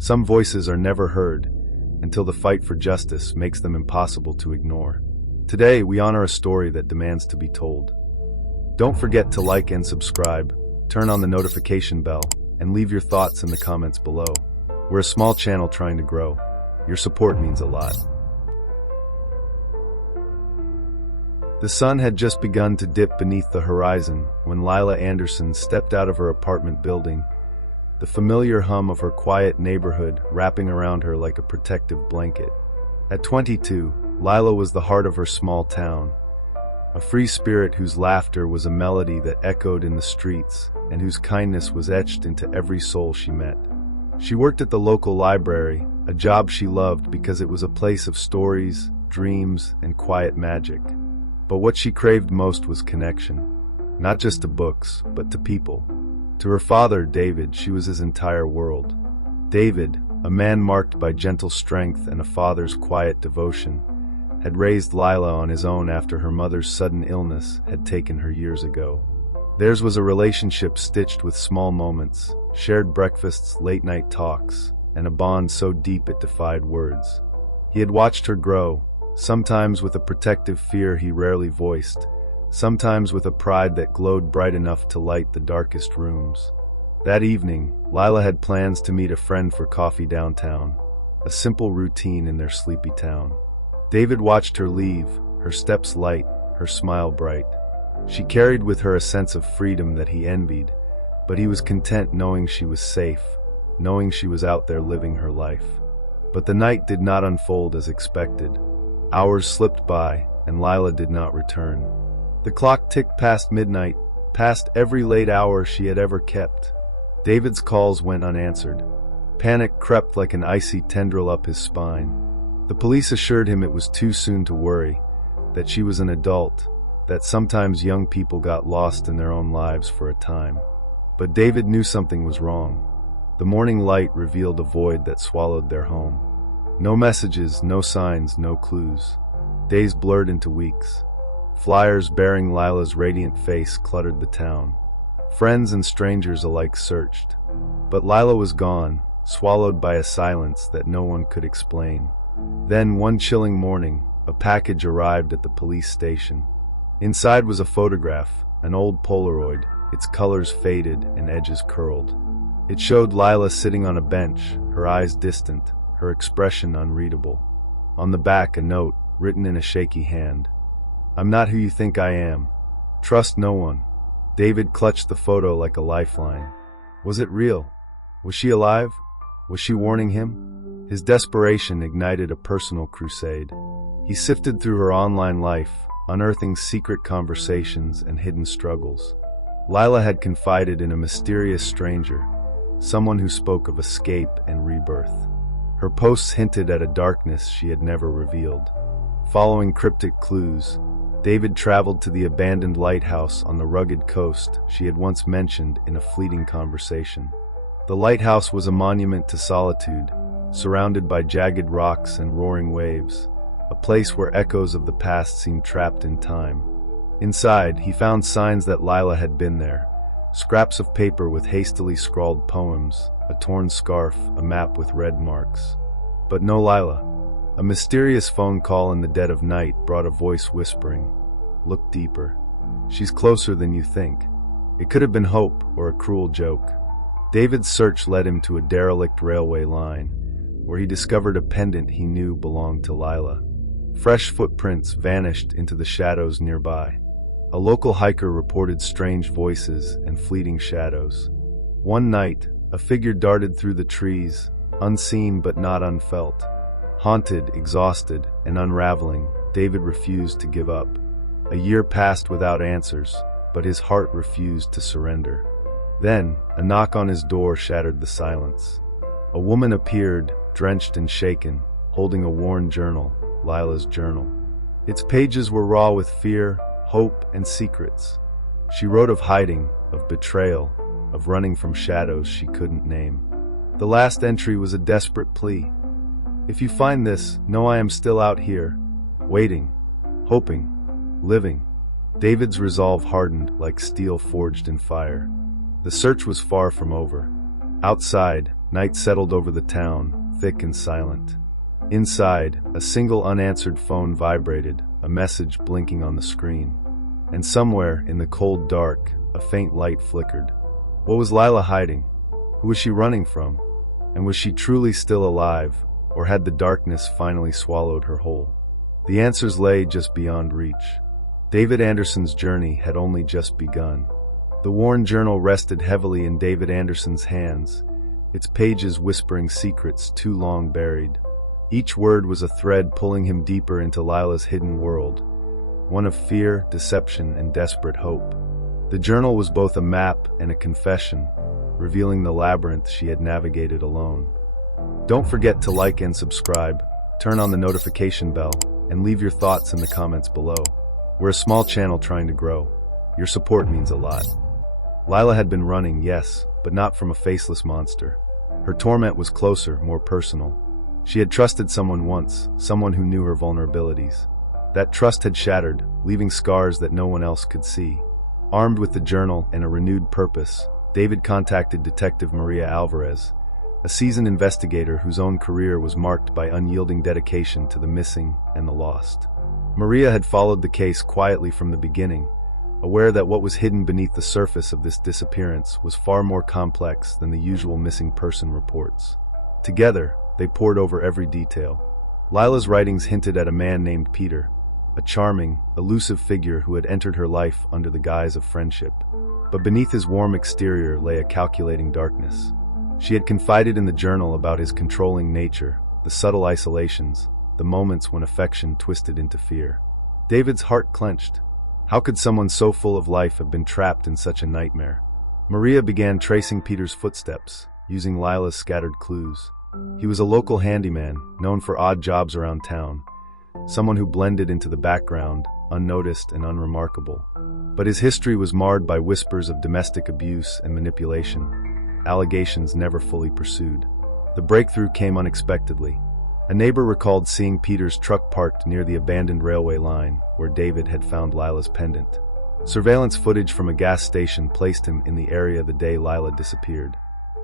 Some voices are never heard until the fight for justice makes them impossible to ignore. Today, we honor a story that demands to be told. Don't forget to like and subscribe, turn on the notification bell, and leave your thoughts in the comments below. We're a small channel trying to grow. Your support means a lot. The sun had just begun to dip beneath the horizon when Lila Anderson stepped out of her apartment building, the familiar hum of her quiet neighborhood wrapping around her like a protective blanket. At 22, Lila was the heart of her small town, a free spirit whose laughter was a melody that echoed in the streets and whose kindness was etched into every soul she met. She worked at the local library, a job she loved because it was a place of stories, dreams, and quiet magic. But what she craved most was connection, not just to books, but to people. To her father, David, she was his entire world. David, a man marked by gentle strength and a father's quiet devotion, had raised Lila on his own after her mother's sudden illness had taken her years ago. Theirs was a relationship stitched with small moments, shared breakfasts, late-night talks, and a bond so deep it defied words. He had watched her grow, sometimes with a protective fear he rarely voiced, sometimes with a pride that glowed bright enough to light the darkest rooms. That evening, Lila had plans to meet a friend for coffee downtown, a simple routine in their sleepy town. David watched her leave, her steps light, her smile bright. She carried with her a sense of freedom that he envied, but he was content knowing she was safe, knowing she was out there living her life. But the night did not unfold as expected. Hours slipped by, and Lila did not return. The clock ticked past midnight, past every late hour she had ever kept. David's calls went unanswered. Panic crept like an icy tendril up his spine. The police assured him it was too soon to worry, that she was an adult, that sometimes young people got lost in their own lives for a time. But David knew something was wrong. The morning light revealed a void that swallowed their home. No messages, no signs, no clues. Days blurred into weeks. Flyers bearing Lila's radiant face cluttered the town. Friends and strangers alike searched. But Lila was gone, swallowed by a silence that no one could explain. Then, one chilling morning, a package arrived at the police station. Inside was a photograph, an old Polaroid, its colors faded and edges curled. It showed Lila sitting on a bench, her eyes distant, her expression unreadable. On the back, a note, written in a shaky hand. "I'm not who you think I am. Trust no one." David clutched the photo like a lifeline. Was it real? Was she alive? Was she warning him? His desperation ignited a personal crusade. He sifted through her online life, unearthing secret conversations and hidden struggles. Lila had confided in a mysterious stranger, someone who spoke of escape and rebirth. Her posts hinted at a darkness she had never revealed. Following cryptic clues, David traveled to the abandoned lighthouse on the rugged coast she had once mentioned in a fleeting conversation. The lighthouse was a monument to solitude, surrounded by jagged rocks and roaring waves, a place where echoes of the past seemed trapped in time. Inside, he found signs that Lila had been there, scraps of paper with hastily scrawled poems, a torn scarf, a map with red marks. But no Lila. A mysterious phone call in the dead of night brought a voice whispering, "Look deeper. She's closer than you think." It could have been hope or a cruel joke. David's search led him to a derelict railway line, where he discovered a pendant he knew belonged to Lila. Fresh footprints vanished into the shadows nearby. A local hiker reported strange voices and fleeting shadows. One night, a figure darted through the trees, unseen but not unfelt. Haunted, exhausted, and unraveling, David refused to give up. A year passed without answers, but his heart refused to surrender. Then, a knock on his door shattered the silence. A woman appeared, drenched and shaken, holding a worn journal, Lila's journal. Its pages were raw with fear, hope, and secrets. She wrote of hiding, of betrayal, of running from shadows she couldn't name. The last entry was a desperate plea. "If you find this, know I am still out here, waiting, hoping, living." David's resolve hardened like steel forged in fire. The search was far from over. Outside, Night settled over the town, thick and silent. Inside, a single unanswered phone vibrated, a message blinking on the screen. And somewhere, in the cold dark, a faint light flickered. What was Lila hiding? Who was she running from? And was she truly still alive, or had the darkness finally swallowed her whole? The answers lay just beyond reach. David Anderson's journey had only just begun. The worn journal rested heavily in David Anderson's hands, its pages whispering secrets too long buried. Each word was a thread pulling him deeper into Lila's hidden world, one of fear, deception, and desperate hope. The journal was both a map and a confession, revealing the labyrinth she had navigated alone. Don't forget to like and subscribe, turn on the notification bell, and leave your thoughts in the comments below. We're a small channel trying to grow. Your support means a lot. Lila had been running, yes, but not from a faceless monster. Her torment was closer, more personal. She had trusted someone once, someone who knew her vulnerabilities. That trust had shattered, leaving scars that no one else could see. Armed with the journal and a renewed purpose, David contacted Detective Maria Alvarez, a seasoned investigator whose own career was marked by unyielding dedication to the missing and the lost. Maria had followed the case quietly from the beginning, aware that what was hidden beneath the surface of this disappearance was far more complex than the usual missing person reports. Together, they pored over every detail. Lila's writings hinted at a man named Peter, a charming, elusive figure who had entered her life under the guise of friendship. But beneath his warm exterior lay a calculating darkness. She had confided in the journal about his controlling nature, the subtle isolations, the moments when affection twisted into fear. David's heart clenched. How could someone so full of life have been trapped in such a nightmare? Maria began tracing Peter's footsteps, using Lila's scattered clues. He was a local handyman, known for odd jobs around town, someone who blended into the background, unnoticed and unremarkable. But his history was marred by whispers of domestic abuse and manipulation, allegations never fully pursued. The breakthrough came unexpectedly. A neighbor recalled seeing Peter's truck parked near the abandoned railway line where David had found Lila's pendant. Surveillance footage from a gas station placed him in the area the day Lila disappeared.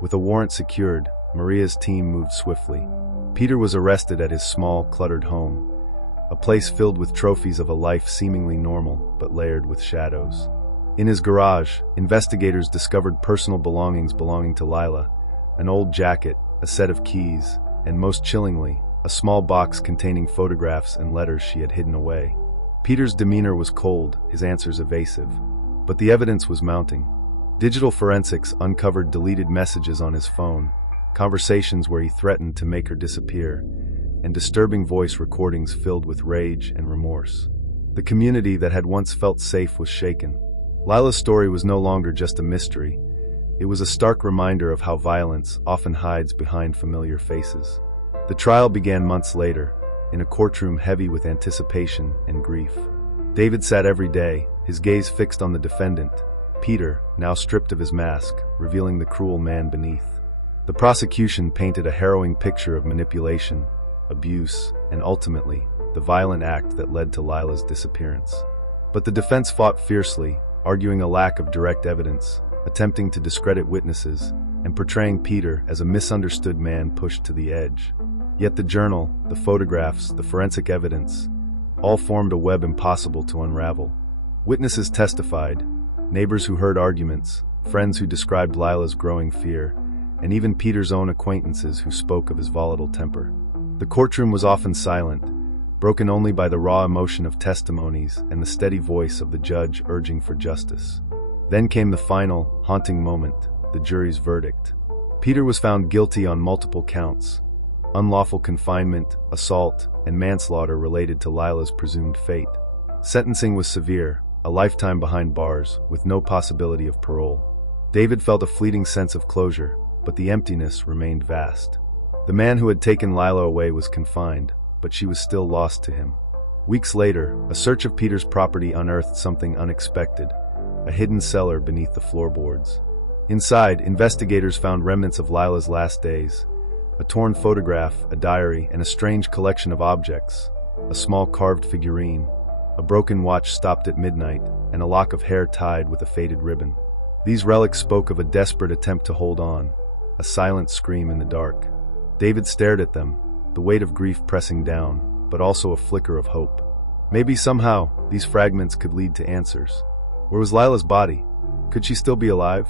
With a warrant secured, Maria's team moved swiftly. Peter was arrested at his small, cluttered home, a place filled with trophies of a life seemingly normal but layered with shadows. In his garage, investigators discovered personal belongings belonging to Lila, an old jacket, a set of keys, and most chillingly, a small box containing photographs and letters she had hidden away. Peter's demeanor was cold, his answers evasive. But the evidence was mounting. Digital forensics uncovered deleted messages on his phone, conversations where he threatened to make her disappear, and disturbing voice recordings filled with rage and remorse. The community that had once felt safe was shaken. Lila's story was no longer just a mystery. It was a stark reminder of how violence often hides behind familiar faces. The trial began months later, in a courtroom heavy with anticipation and grief. David sat every day, his gaze fixed on the defendant, Peter, now stripped of his mask, revealing the cruel man beneath. The prosecution painted a harrowing picture of manipulation, abuse, and ultimately, the violent act that led to Lila's disappearance. But the defense fought fiercely, arguing a lack of direct evidence, attempting to discredit witnesses, and portraying Peter as a misunderstood man pushed to the edge. Yet the journal, the photographs, the forensic evidence, all formed a web impossible to unravel. Witnesses testified, neighbors who heard arguments, friends who described Lila's growing fear, and even Peter's own acquaintances who spoke of his volatile temper. The courtroom was often silent, broken only by the raw emotion of testimonies and the steady voice of the judge urging for justice. Then came the final, haunting moment, the jury's verdict. Peter was found guilty on multiple counts: unlawful confinement, assault, and manslaughter related to Lila's presumed fate. Sentencing was severe, a lifetime behind bars, with no possibility of parole. David felt a fleeting sense of closure, but the emptiness remained vast. The man who had taken Lila away was confined, but she was still lost to him. Weeks later, a search of Peter's property unearthed something unexpected: a hidden cellar beneath the floorboards. Inside, investigators found remnants of Lila's last days: a torn photograph, a diary, and a strange collection of objects: a small carved figurine, a broken watch stopped at midnight, and a lock of hair tied with a faded ribbon. These relics spoke of a desperate attempt to hold on, a silent scream in the dark. David stared at them, the weight of grief pressing down, but also a flicker of hope. Maybe somehow, these fragments could lead to answers. Where was Lila's body? Could she still be alive?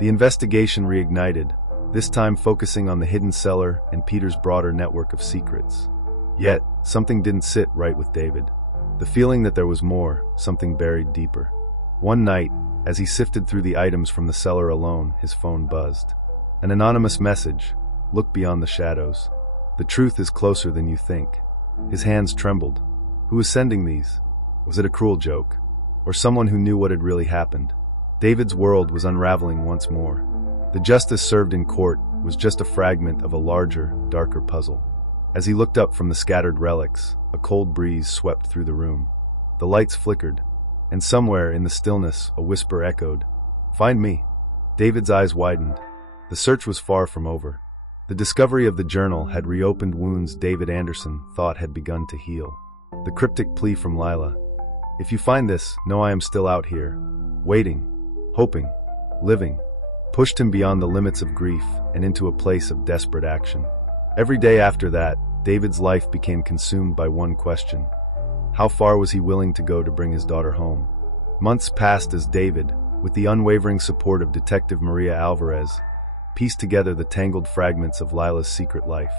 The investigation reignited, this time focusing on the hidden cellar and Peter's broader network of secrets. Yet, something didn't sit right with David. The feeling that there was more, something buried deeper. One night, as he sifted through the items from the cellar alone, his phone buzzed. An anonymous message. Look beyond the shadows. The truth is closer than you think. His hands trembled. Who was sending these? Was it a cruel joke? Or someone who knew what had really happened? David's world was unraveling once more. The justice served in court was just a fragment of a larger, darker puzzle. As he looked up from the scattered relics, a cold breeze swept through the room. The lights flickered, and somewhere in the stillness a whisper echoed, "Find me." David's eyes widened. The search was far from over. The discovery of the journal had reopened wounds David Anderson thought had begun to heal. The cryptic plea from Lila, "If you find this, know I am still out here, waiting, hoping, living," pushed him beyond the limits of grief and into a place of desperate action. Every day after that, David's life became consumed by one question. How far was he willing to go to bring his daughter home? Months passed as David, with the unwavering support of Detective Maria Alvarez, pieced together the tangled fragments of Lila's secret life.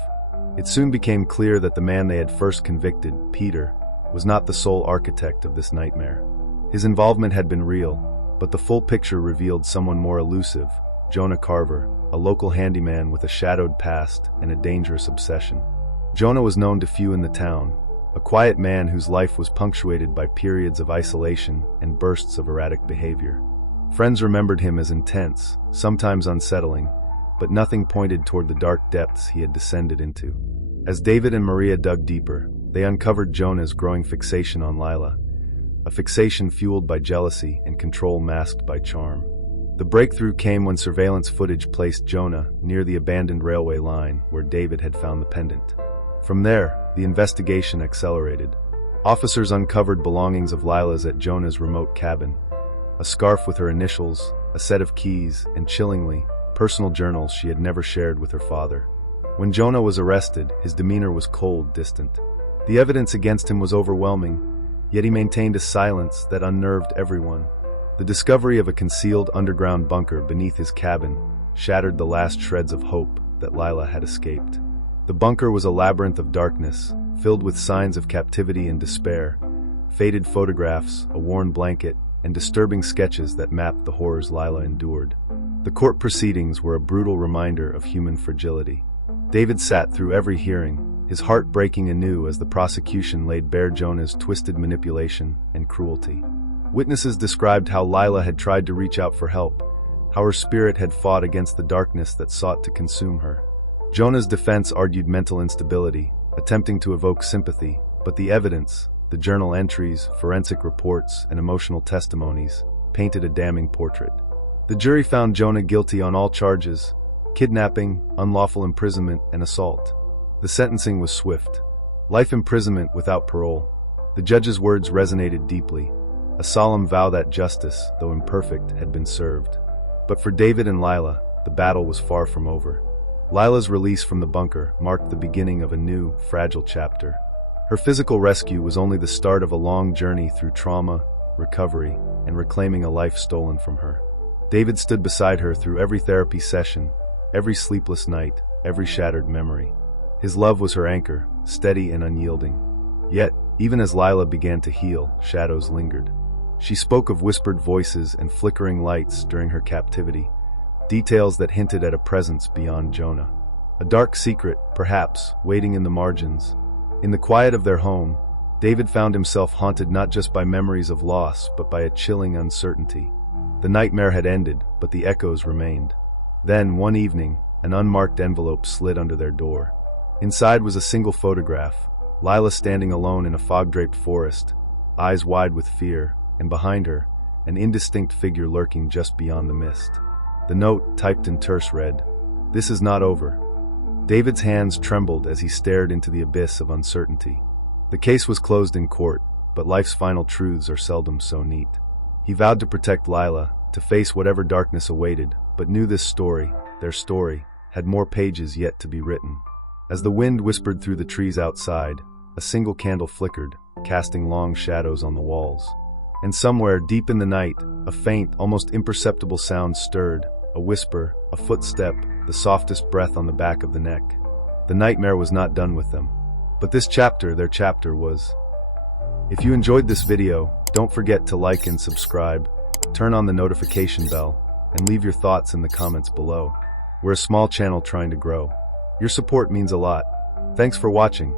It soon became clear that the man they had first convicted, Peter, was not the sole architect of this nightmare. His involvement had been real, but the full picture revealed someone more elusive, Jonah Carver, a local handyman with a shadowed past and a dangerous obsession. Jonah was known to few in the town, a quiet man whose life was punctuated by periods of isolation and bursts of erratic behavior. Friends remembered him as intense, sometimes unsettling, but nothing pointed toward the dark depths he had descended into. As David and Maria dug deeper, they uncovered Jonah's growing fixation on Lila, a fixation fueled by jealousy and control masked by charm. The breakthrough came when surveillance footage placed Jonah near the abandoned railway line where David had found the pendant. From there, the investigation accelerated. Officers uncovered belongings of Lila's at Jonah's remote cabin, a scarf with her initials, a set of keys, and chillingly, personal journals she had never shared with her father. When Jonah was arrested, his demeanor was cold, distant. The evidence against him was overwhelming, yet he maintained a silence that unnerved everyone. The discovery of a concealed underground bunker beneath his cabin shattered the last shreds of hope that Lila had escaped. The bunker was a labyrinth of darkness, filled with signs of captivity and despair, faded photographs, a worn blanket, and disturbing sketches that mapped the horrors Lila endured. The court proceedings were a brutal reminder of human fragility. David sat through every hearing, his heart breaking anew as the prosecution laid bare Jonah's twisted manipulation and cruelty. Witnesses described how Lila had tried to reach out for help, how her spirit had fought against the darkness that sought to consume her. Jonah's defense argued mental instability, attempting to evoke sympathy, but the evidence, the journal entries, forensic reports, and emotional testimonies, painted a damning portrait. The jury found Jonah guilty on all charges: kidnapping, unlawful imprisonment, and assault. The sentencing was swift. Life imprisonment without parole. The judge's words resonated deeply, a solemn vow that justice, though imperfect, had been served. But for David and Lila, the battle was far from over. Lila's release from the bunker marked the beginning of a new, fragile chapter. Her physical rescue was only the start of a long journey through trauma, recovery, and reclaiming a life stolen from her. David stood beside her through every therapy session, every sleepless night, every shattered memory. His love was her anchor, steady and unyielding. Yet, even as Lila began to heal, shadows lingered. She spoke of whispered voices and flickering lights during her captivity, details that hinted at a presence beyond Jonah. A dark secret, perhaps, waiting in the margins. In the quiet of their home, David found himself haunted not just by memories of loss, but by a chilling uncertainty. The nightmare had ended, but the echoes remained. Then, one evening, an unmarked envelope slid under their door. Inside was a single photograph, Lila standing alone in a fog-draped forest, eyes wide with fear, and behind her, an indistinct figure lurking just beyond the mist. The note, typed in terse, read, "This is not over." David's hands trembled as he stared into the abyss of uncertainty. The case was closed in court, but life's final truths are seldom so neat. He vowed to protect Lila, to face whatever darkness awaited, but knew this story, their story, had more pages yet to be written. As the wind whispered through the trees outside, a single candle flickered, casting long shadows on the walls. And somewhere deep in the night, a faint, almost imperceptible sound stirred, a whisper, a footstep, the softest breath on the back of the neck. The nightmare was not done with them. But this chapter, their chapter, was. If you enjoyed this video, don't forget to like and subscribe, turn on the notification bell, and leave your thoughts in the comments below. We're a small channel trying to grow. Your support means a lot. Thanks for watching.